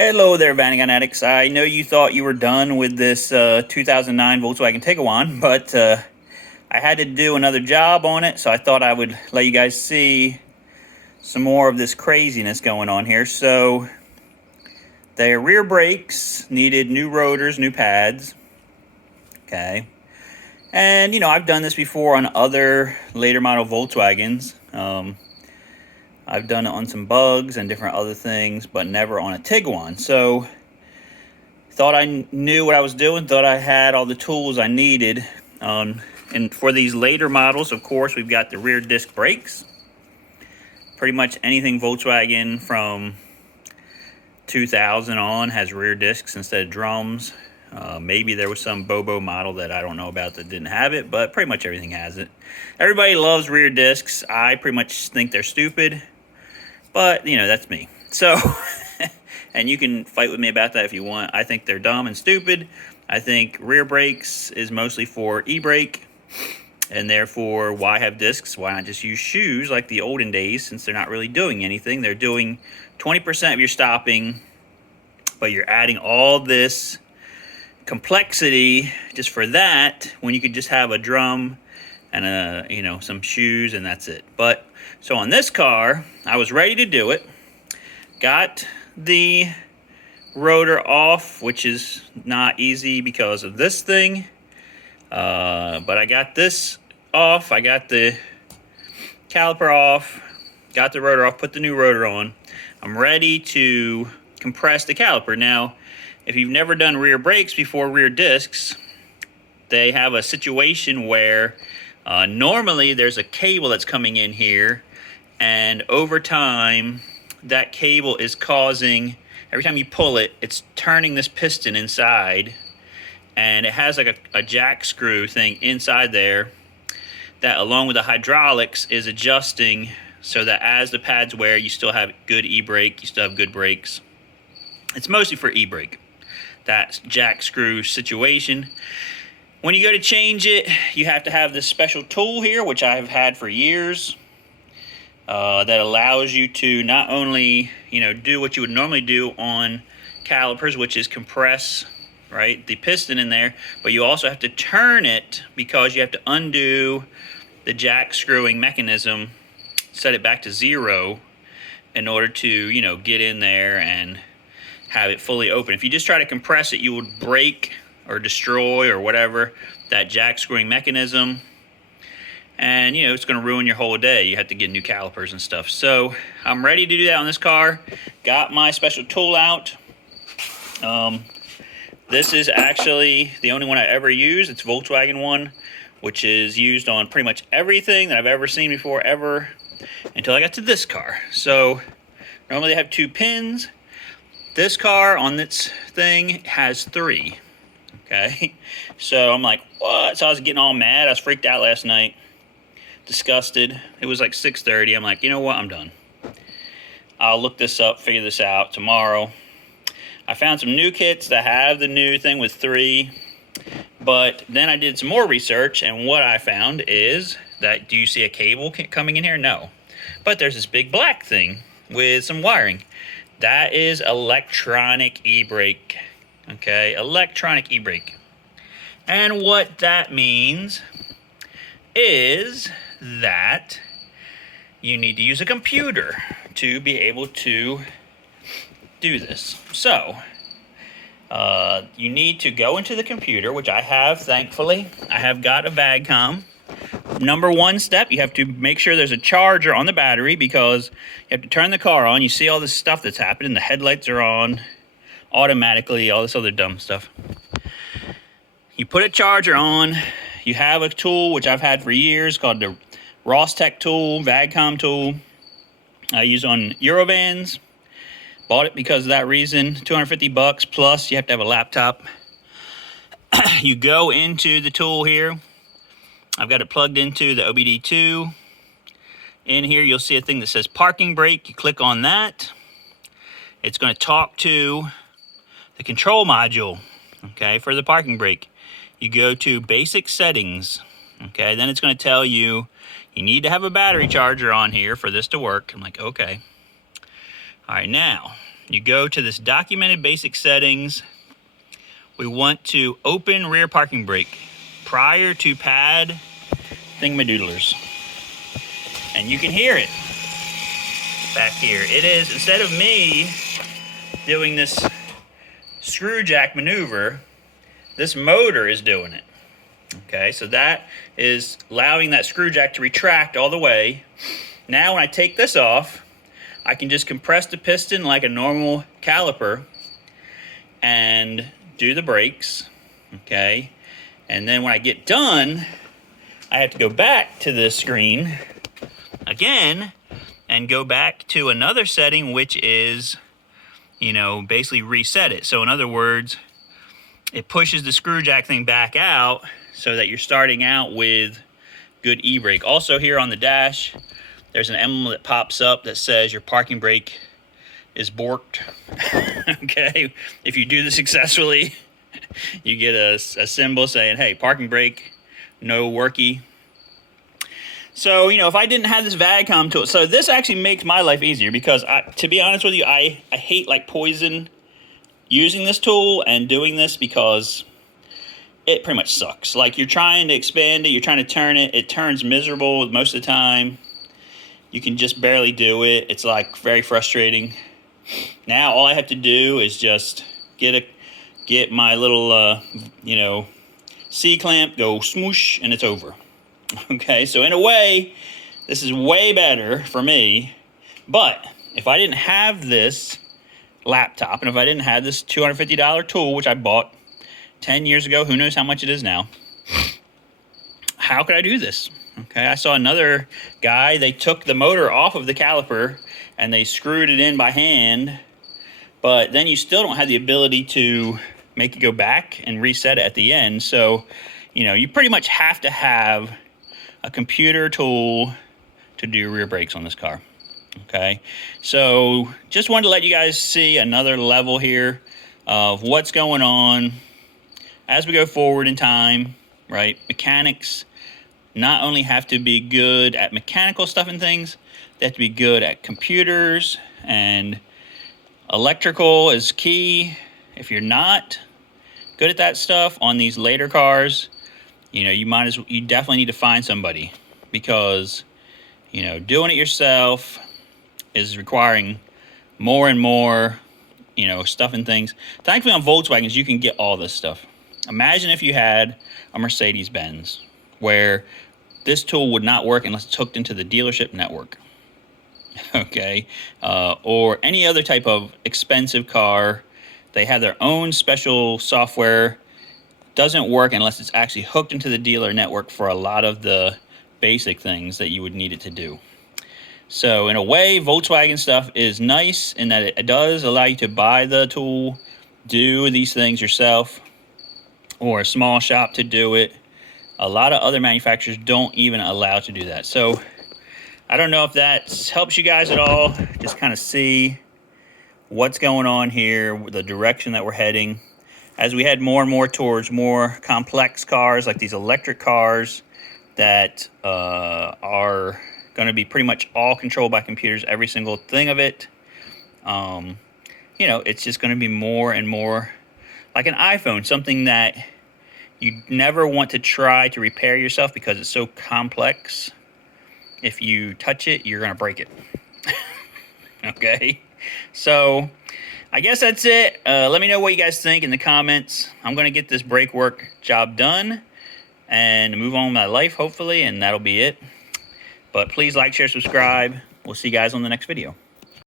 Hello there, Vanagon addicts. I know you thought you were done with this 2009 Volkswagen Tiguan, but I had to do another job on it, so I thought I would let you guys see some more of this craziness going on here. So, their rear brakes needed new rotors, new pads. Okay. And, you know, I've done this before on other later model Volkswagens. I've done it on some Bugs and different other things, but never on a Tiguan. So, thought I knew what I was doing, thought I had all the tools I needed. And for these later models, of course, we've got the rear disc brakes. Pretty much anything Volkswagen from 2000 on has rear discs instead of drums. Maybe there was some Bobo model that I don't know about that didn't have it, but pretty much everything has it. Everybody loves rear discs. I pretty much think they're stupid, but, you know, that's me. So, and you can fight with me about that if you want. I think they're dumb and stupid. I think rear brakes is mostly for e-brake, and therefore, why have discs? Why not just use shoes like the olden days, since they're not really doing anything? They're doing 20% of your stopping, but you're adding all this complexity just for that, when you could just have a drum and some shoes, and that's it. But so on this car, I was ready to do it. Got the rotor off, which is not easy because of this thing. But I got this off. I got the caliper off. Got the rotor off. Put the new rotor on. I'm ready to compress the caliper. Now, if you've never done rear brakes before rear discs, they have a situation where normally there's a cable that's coming in here, and over time that cable is causing, every time you pull it, it's turning this piston inside, and it has like a jack screw thing inside there that, along with the hydraulics, is adjusting so that as the pads wear, you still have good e-brake, you still have good brakes. It's mostly for e-brake, that jack screw situation. When you go to change it, you have to have this special tool here, which I've had for years, that allows you to not only, do what you would normally do on calipers, which is compress, right, the piston in there, but you also have to turn it because you have to undo the jack screwing mechanism, set it back to 0 in order to, get in there and have it fully open. If you just try to compress it, you would break or destroy or whatever that jack screwing mechanism, and it's going to ruin your whole day. You have to get new calipers and stuff. So I'm ready to do that on this car. Got my special tool out. This is actually the only one I ever use. It's Volkswagen one, which is used on pretty much everything that I've ever seen before, ever, until I got to this car. So normally they have 2 pins. This car on this thing has 3. Okay, so I'm like, what? So I was getting all mad. I was freaked out last night, disgusted. It was like 6:30. I'm like, you know what? I'm done. I'll look this up, figure this out tomorrow. I found some new kits that have the new thing with 3, but then I did some more research, and what I found is that, do you see a cable coming in here? No. But there's this big black thing with some wiring. That is electronic e-brake. Okay, electronic e-brake. And what that means is that you need to use a computer to be able to do this. So, you need to go into the computer, which I have, thankfully. I have got a VAGCOM. Number 1 step, you have to make sure there's a charger on the battery, because you have to turn the car on. You see all this stuff that's happening. The headlights are on automatically, all this other dumb stuff. You put a charger on. You have a tool, which I've had for years, called the Rostec tool, VAGCOM tool. I use on Eurovans. Bought it because of that reason. $250 plus. You have to have a laptop. You go into the tool here. I've got it plugged into the OBD2. In here, you'll see a thing that says parking brake. You click on that. It's going to talk to the control module, okay, for the parking brake. You go to basic settings, okay, then it's going to tell you you need to have a battery charger on here for this to work. I'm like, okay. All right, now you go to this documented basic settings. We want to open rear parking brake prior to pad thingamadoodlers. And you can hear it back here. It is, instead of me doing this screw jack maneuver, this motor is doing it. Okay, so that is allowing that screw jack to retract all the way. Now when I take this off, I can just compress the piston like a normal caliper and do the brakes. Okay, and then when I get done, I have to go back to this screen again and go back to another setting, which is, you know, basically reset it. So in other words, it pushes the screw jack thing back out so that you're starting out with good e-brake. Also here on the dash, there's an emblem that pops up that says your parking brake is borked. Okay, if you do this successfully, you get a symbol saying, hey, parking brake, no worky. So, you know, if I didn't have this VAGCOM tool, so this actually makes my life easier because, to be honest with you, I hate like poison using this tool and doing this because it pretty much sucks. Like, you're trying to expand it, you're trying to turn it, it turns miserable most of the time. You can just barely do it. It's like very frustrating. Now all I have to do is just get my little you know, C-clamp, go smoosh, and it's over. Okay, so in a way, this is way better for me. But if I didn't have this laptop, and if I didn't have this $250 tool, which I bought 10 years ago, who knows how much it is now, how could I do this? Okay, I saw another guy, they took the motor off of the caliper and they screwed it in by hand, but then you still don't have the ability to make it go back and reset it at the end. So, you know, you pretty much have to have a computer tool to do rear brakes on this car. Okay, so just wanted to let you guys see another level here of what's going on as we go forward in time, right? Mechanics not only have to be good at mechanical stuff and things, they have to be good at computers, and electrical is key. If you're not good at that stuff on these later cars, you know, you definitely need to find somebody, because, you know, doing it yourself is requiring more and more, you know, stuff and things. Thankfully on Volkswagens, you can get all this stuff. Imagine if you had a Mercedes-Benz where this tool would not work unless it's hooked into the dealership network. Okay, or any other type of expensive car, they have their own special software. Doesn't work unless it's actually hooked into the dealer network for a lot of the basic things that you would need it to do. So in a way, Volkswagen stuff is nice in that it does allow you to buy the tool, do these things yourself, or a small shop to do it. A lot of other manufacturers don't even allow to do that. So I don't know if that helps you guys at all. Just kind of see what's going on here, the direction that we're heading. As we head more and more towards more complex cars, like these electric cars that are going to be pretty much all controlled by computers, every single thing of it, you know, it's just going to be more and more like an iPhone, something that you never want to try to repair yourself because it's so complex. If you touch it, you're going to break it. Okay, so I guess that's it. Let me know what you guys think in the comments. I'm going to get this brake work job done and move on with my life, hopefully, and that'll be it. But please like, share, subscribe. We'll see you guys on the next video.